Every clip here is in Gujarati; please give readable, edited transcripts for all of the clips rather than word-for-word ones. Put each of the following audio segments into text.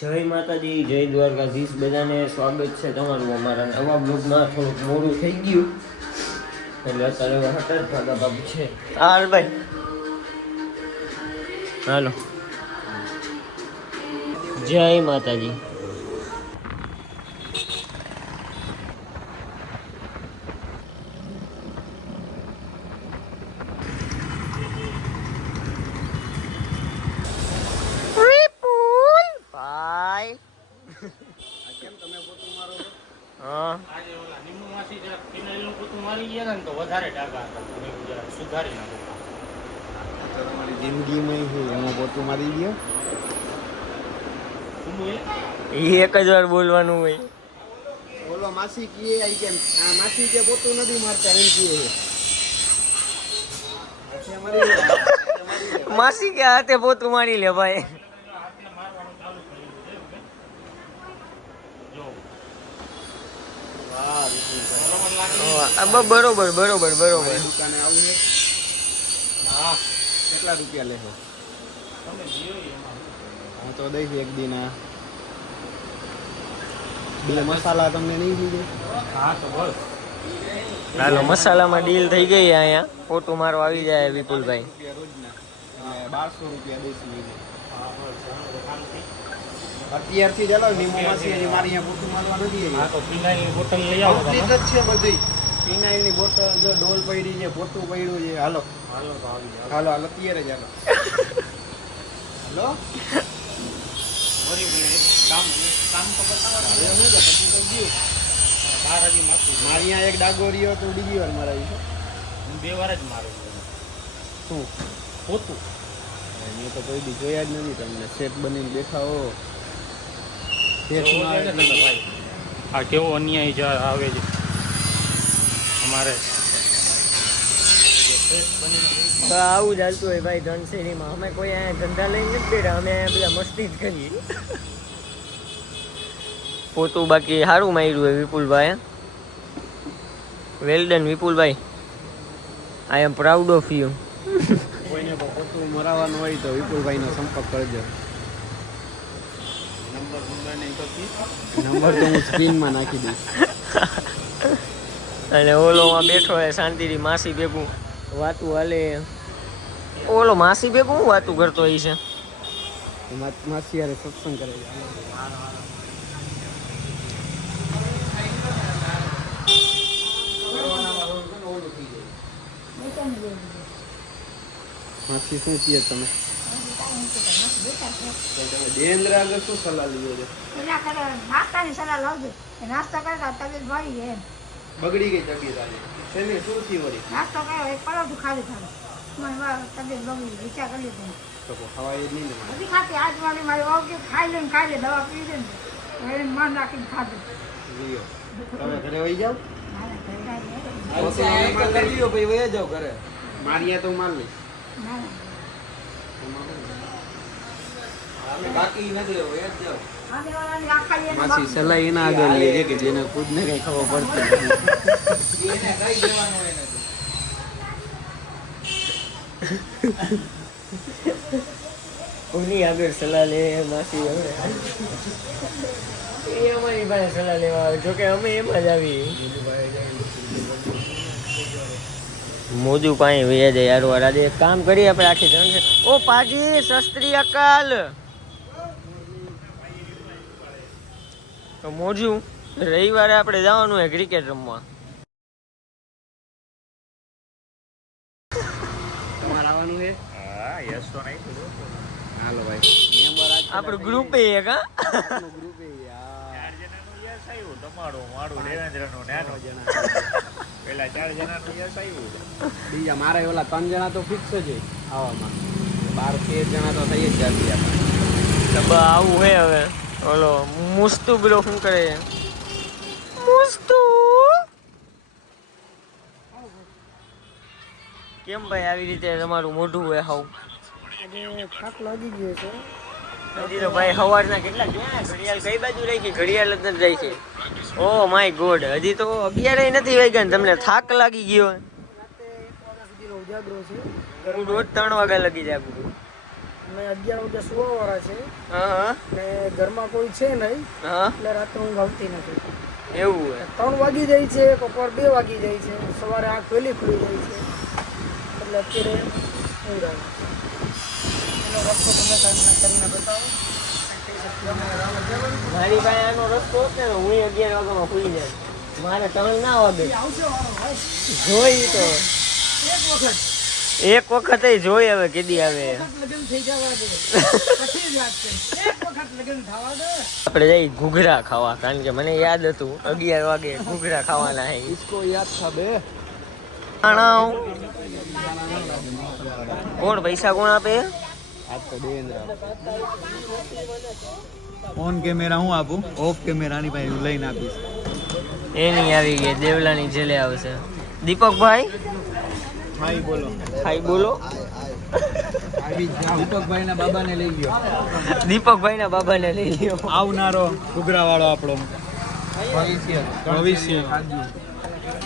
જય માતાજી, જય દ્વારકાધીશ. બધાને સ્વાગત છે તમારું અમારા નવા બ્લોગમાં. થોડુંક મોડું થઈ ગયું એટલે અત્યારે હટાર ભાગા બાબુ છે. હાલ ભાઈ, હાલો. જય માતાજી. એક જ વાર બોલવાનું હોય. બોલો માસી કીએ આઈ કેમ આ માસી કે પોતું નથી મારતા એમ કીએ માસી કે હાથે પોતું મારી લે ભાઈ. બરોબર બરોબર બરોબર. દુકાને આવું છે. હા, કેટલા રૂપિયા લેશો? હું તો દઈશ એક દિન. બે મસાલા તમને નહીં દીધે? હા તો બોલ. હાલો, મસાલામાં ડીલ થઈ ગઈ. અહીંયા ફોટો મારવા આવી જાય વિપુલભાઈ. રોજના 1200 રૂપિયા દઈશું. અત્યારથી ચાલો નીમો માસી હજી મારી અહીંયા પોતું મારવા નથી. હા તો પીનાઈની બોટલ લઈ આવો. જ છે બધી. પીનાઈની બોટલ જો ડોલ પડી છે, પોતું પડ્યું છે. હાલો હાલો તો આવી જાવ. હાલો હાલો અત્યારે જ હાલો. હાલો મારી એક ડાગો રહ્યો તો બીજી વાર મારાવી છે. હું 2 વાર જ મારું. શું પોતું? મેં તો કોઈ દી જોયા જ નથી. તમને સેટ બનીને બેઠા હો. આ કેવો અન્યાય આવે છે અમારે. આવું જ હાલતું હોય ભાઈ ધનશેરીમાં. અમે કોઈ અહીંયા ધંધા લઈને નથી બેઠા, અમે બધા મસ્તી જ કરીએ. પોતું બાકી સારું માર્યું હોય Vipulbhai. Well done Vipulbhai, I am proud of you. કોઈને પોતું મરાવવાનું હોય તો વિપુલભાઈનો સંપર્ક કરજો. નંબર તો હું સ્ક્રીનમાં નાખી દઈશ. અને ઓલોમાં બેઠો હે શાંતિથી માસી ભેગું વાતું હાલે. ઓલો માસી ભેગું હું વાતું કરતો હોય છે? માસી યારે સત્સંગ કરે છે. માસી શું કહે તમે? દેન્દ્ર આગળ શું સલાહ લીધો છે? નાસ્તાની સલાહ લાવજો. નાસ્તા કરતા તબિયત ભરી ગઈ એમ. બગડી ગઈ તબિયત આજે. શેની શું થી વળી? નાસ્તો કર્યો એક પરોઠું ખાલી ખાલી. તબિયત બગડી ગઈ. વિચાર કરી લીધો તો ખવાય જ નહીં ને. નથી ખાતી. આજ મારી વાવ કે ખાઈ લે દવા પી દે ને એને મન રાખીને ખાધું. તમે ઘરે વહી જાવ. ઘરે મારિયા તો માર લઈશ. માસી સલાહ એના આગળ લે છે કે જેને ખુદ ને કઈ ખબર પડતી કોની આગળ સલાહ લે માસી? હવે એ અમારી પાસે સલાહ લેવા આવે. જોકે અમે એમાં જ આવી. મોજું પાણી વૈયા જાય યાર. વાર આજે એક કામ કરીએ આપણે આખી જણ છે. ઓ પાજી, શસ્ત્રી અકાલ. તો મોજું રવિવારે આપણે જવાનું હોય ક્રિકેટ રમવા. તમારે આવવાનું છે? હા યસ તો નહીં. હાલો ભાઈ મેમ્બર આપણું ગ્રુપ એક. હા, ગ્રુપ એ 4 જણાનું યસ આવ્યું. તમારું મારું દેવેન્દ્રનું નાનો જણા. પેલા 4 જણાનું યસ આવ્યું. બીજા મારે ઓલા 3 જણા તો ફિક્સ જ હોય આવવામાં. 12-13 જણા તો થઈ જ જતી આપણે. આવું હે હવે. ઓલો મુસ્તુ બ્રો શું કરે? મુસ્તુ કેમ ભાઈ આવી રીતે તમારું મોઢું હોય? હાવ થાક લાગી ગયો છે. હજી તો ભાઈ સવારના કેટલા ગયા? ઘડિયાળ કઈ બાજુ રહી ગઈ? ઘડિયાળ જ નથી રહી છે. ઓ માય ગોડ, હજી તો 11 નથી વાગ્યા ને તમને થાક લાગી ગયો? ઉજાગરો છે. હું રોજ 3 વાગ્યા લગી જાય. અમે 11 વાગે સુવાવાળા છે હા ને ઘરમાં કોઈ છે નહીં હા એટલે રાતે ઊંઘ આવતી નથી. એવું હે 3 વાગી જાય છે, કોકવાર 2 વાગી જાય છે, સવારે આંખ વહેલી ખુલી જાય છે એટલે અત્યારે ઊંઘ આવે. એનો રસ્તો તમે કરીને બતાવો. મારી પાસે આનો રસ્તો હશે ને હું 11 વાગ્યામાં ખુલી જાય. મારે 3 ના વાગે આવશે વારો ભાઈ. જોઈ તો એક વખત એક વખત જોઈ હવે કેદી આવે. લગ્ન થઈ જવા દે પછી જ વાત કરી. એક વખત લગ્ન થવા દે. આપણે જઈ ઘૂઘરા ખાવા, કારણ કે મને યાદ હતું 11 વાગે ઘૂઘરા ખાવાના હે. इसको याद था बे આણાવ. કોણ પૈસા કોણ આપે? आपको देवेंद्र ઓન કેમેરા હું આપું, ઓફ કેમેરા ની ભાઈ હું લઈને આપીશ. એની આવી ગઈ દેવલાની જેલે આવશે. દીપકભાઈ ભાઈ બોલો. હાઈ બોલો. દીપકભાઈ ના બાબાને લઈ ગયો, દીપકભાઈ ના બાબાને લઈ લ્યો. આવનારો ઘૂઘરા વાળો આપણો ભવિષ્ય.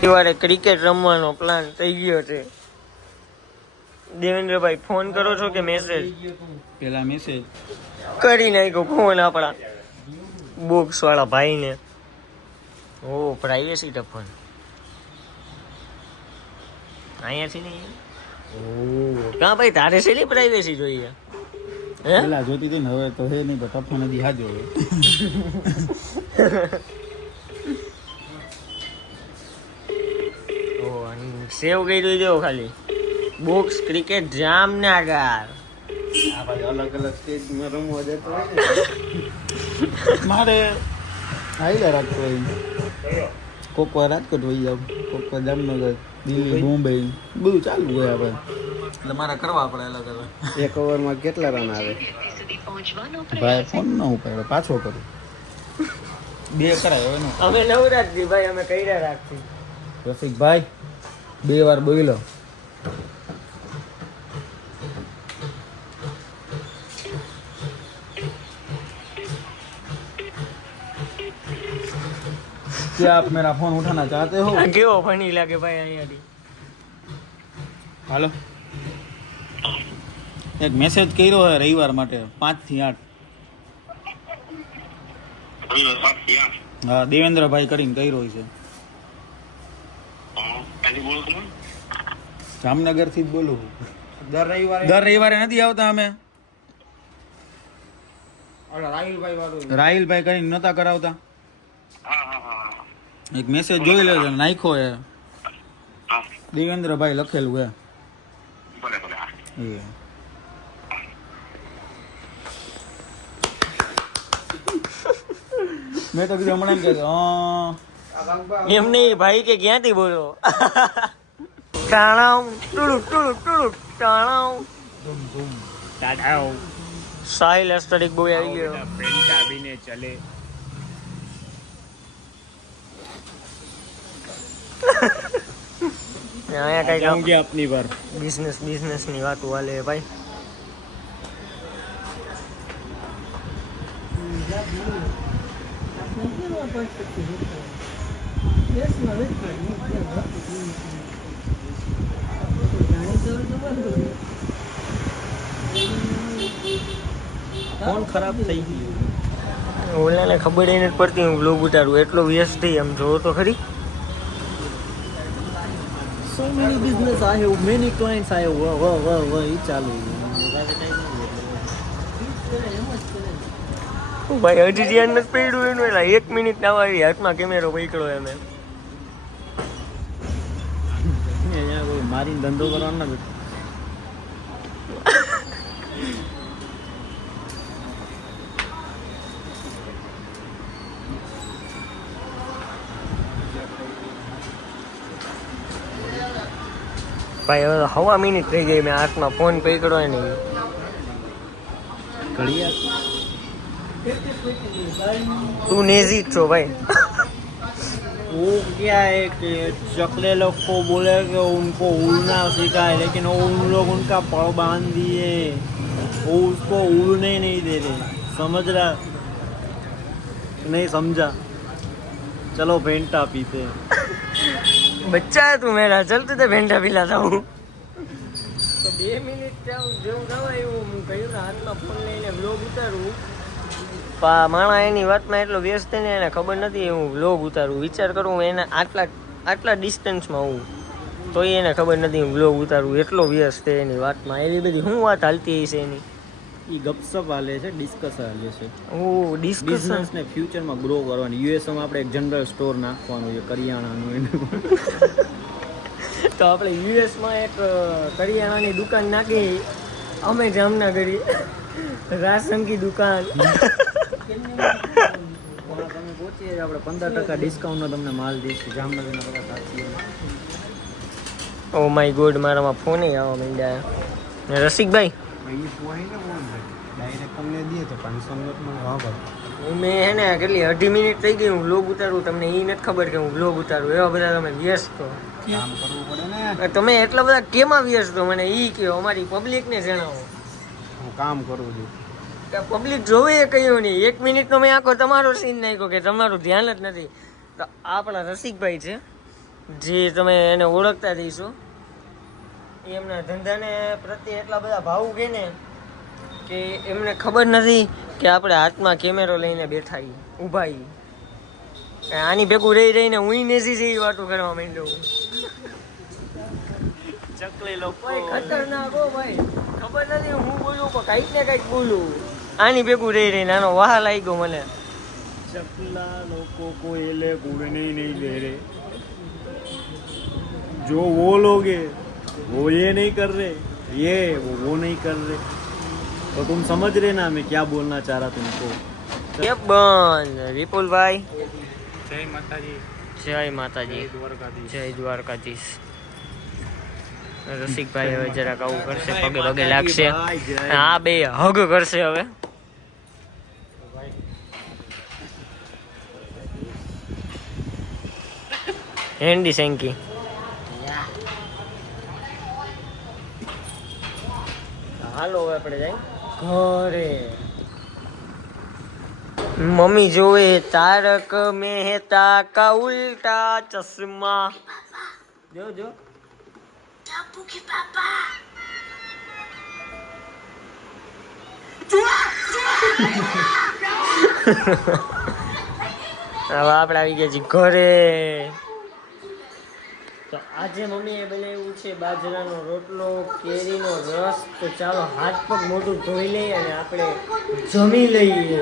સવારે ક્રિકેટ રમવાનો પ્લાન થઈ ગયો છે. દેવેન્દ્રભાઈ ફોન કરો છો કે મેસેજ? પેલા મેસેજ કરી નાખ્યો ફોન આપણા બોક્સ વાળા ભાઈને. ઓ પ્રાઇવેસી ટફન અહીંયાથી નહીં. ઓ કાં ભાઈ તારે શેલી પ્રાઇવેસી જોઈએ હે? પેલા જોતી હતી ને, હવે તો હે નહીં, પણ ટફા નદી હાજો હવે. ઓ સેવ કરી દો ખાલી બોક્સ ક્રિકેટ જામનગર. આ ભાઈ અલગ અલગ સ્ટેજમાં રમવા જતો હોય ને મારે હાઈલા રાખતો હોય. કોક વાર રાજકોટ વહી જાવ, કોક વાર જામનગર, દિલ્હી, મુંબઈ બધું ચાલુ હોય આપણે. એટલે મારે કરવા પડે અલગ અલગ. એક ઓવરમાં કેટલા રન આવે? ભાઈ ફોન ન ઉપાડે, પાછો કરું. 2 કરાય હવે નો. અમે નવરાત્રી ભાઈ અમે કર્યા રાખી. રસિકભાઈ 2 વાર બોલો. क्या आप मेरा फोन उठाना चाहते हो? આ કેવો ફની લાગે ભાઈ અહીંયાથી. હાલો, એક મેસેજ કર્યો હે રવિવાર માટે 5 થી 8. હા, દેવેન્દ્રભાઈ કરીને કર્યો છે. જામનગર થી જ બોલું. દર રવિવારે નથી આવતા અમે. રાહિલભાઈ કરીને નતા કરાવતા. એક મેસેજ જોઈ લેજો, નાખ્યો હે દેવેન્દ્રભાઈ લખેલું હે. મેં તો કીધું હમણાં એમ કે એમ નહીં ભાઈ કે ક્યાંથી બોલો. ટાણાવ ટુડુક ટુડુક ટુડુક ટાણાવ દાદાઓ સાહિલ એસ્ટેટિક બોય આવી ગયો. પેન્ટા બીને ચલે અહીંયા जाऊंगे કઈ अपनी बार બિઝનેસ ની વાતો હાલે ભાઈ. ફોન ખરાબ થઈ ગયો. ઓલાને ખબર નથી પડતી હું બ્લોગ ઉતારું, એટલો વ્યસ્ત થઈ. આમ જોવો તો ખરી. So many business I have, many clients I have. વાહ ઈ ચાલુ. ભાઈ હજી ધ્યાન નથી પડ્યું એનું. એલા 1 મિનિટ ના આવી હાથમાં કેમેરો પકડ્યો એમ. અહીંયા કોઈ મારીને ધંધો કરવાનો નથી. ભાઈ હવે હવા મિનિટ થઈ ગઈ મેં હાથમાં ફોન પકડ્યો નહીં. તું નેઝી જ છો ભાઈ. वो क्या है कि चकले लोग को बोले कि उनको उड़ना सिखाए, लेकिन वो उन लोग उनका पड़ बांध दिए, वो उसको उड़ने नहीं दे रहे. समझ रहा? नहीं समझा? चलो फेंटा पीते हैं. बच्चा है तू मेरा, चल तुझे भेंटा पिलाता हूँ. तो તો 2 મિનિટ જેવું થવાય એવું હું કહ્યું ને હાથમાં ફોન લઈને વ્લોગ ઉતારવું. માણા એની વાતમાં એટલો વ્યસ્ત ને એને ખબર નથી હું વ્લોગ ઉતારું. વિચાર કરું એને આટલા ડિસ્ટન્સમાં હું તો એને ખબર નથી હું વ્લોગ ઉતારું. એટલો વ્યસ્ત છે એની વાતમાં. એવી બધી શું વાત હાલતી છે એની? એ ગપસપ હાલે છે, ડિસ્કસ હાલે છે. હું ડિસ્કશન બિઝનેસને ફ્યુચરમાં ગ્રો કરવાની. યુએસમાં આપણે એક જનરલ સ્ટોર નાખવાનું છે કરિયાણાનું એનું. તો આપણે યુએસમાં એક કરિયાણાની દુકાન નાખી. અમે જામનગરી રાશન કી દુકાન. તમે પહોંચીએ આપણે 15% ડિસ્કાઉન્ટનો તમને માલ દઈશું જામનગરના બધા સાથીઓને. ઓ માય ગોડ, મારામાં ફોન આવવા માંડ્યા. રસિકભાઈ ડાયરેક્ટ તમને દે તો 500 નોટમાં મેં હે ને કેટલી 2.5 મિનિટ થઈ ગઈ હું વ્લોગ ઉતારું. તમને એ નથી ખબર કે હું વ્લોગ ઉતારું. એવા બધા તમે વ્યસ્ત છો. કામ કરવું પડે ને. તમે એટલા બધા કેમાં વ્યસ્ત છો મને એ કહો. અમારી પબ્લિકને જણાવો. હું કામ કરું છું. પબ્લિક જોવે એ કહ્યું નહીં. 1 મિનિટનો મેં આખો તમારો સીન નાખ્યો કે તમારું ધ્યાન જ નથી. તો આપણા રસિકભાઈ છે જે તમે એને ઓળખતા રહીશો. એ એમના ધંધાને પ્રત્યે એટલા બધા ભાવુક છે ને કે એમને ખબર નથી કે આપણે હાથમાં કેમેરો લઈને બેઠા ઊભા. આની ભેગું રહીને હું નેસી જેવી વાતો કરવા માંડ્યો. ચકલી લોકો ખતરનાક હો ભાઈ. ખબર નથી હું બોલું પણ કંઈક ને કંઈક બોલું. આની ભેગું રહીને આનો વાહ લાગી ગયો મને. चकला लोगों को ये ले कूड़ने ही नहीं दे रहे. जो वो लोग हैं वो ये नहीं कर रहे, ये वो नहीं कर रहे. तो तुम समझ रहे ना मैं क्या बोलना चाह रहा तुमको. ये બંધ વિપુલભાઈ. જય માતાજી. જય માતાજી. દ્વારકાધીશ. જય દ્વારકાધીશ. રસિકભાઈ હવે જરાક આવું કરશે, પગે પગે લાગશે. આ બે હગ કરશે હવે. હેન્ડી સેન્કી. હાલો હવે આપણે જાય ઘરે. મમ્મી જોવે તારક મહેતા કા ઉલ્ટા ચશ્મા. જો જો હવે આપણે આવી ગયા છીએ ઘરે. તો આજે મમ્મીએ બનાવ્યું છે બાજરાનો રોટલો, કેરીનો રસ. તો ચાલો હાથ પગ મોઢું ધોઈ લઈએ અને આપણે જમી લઈએ.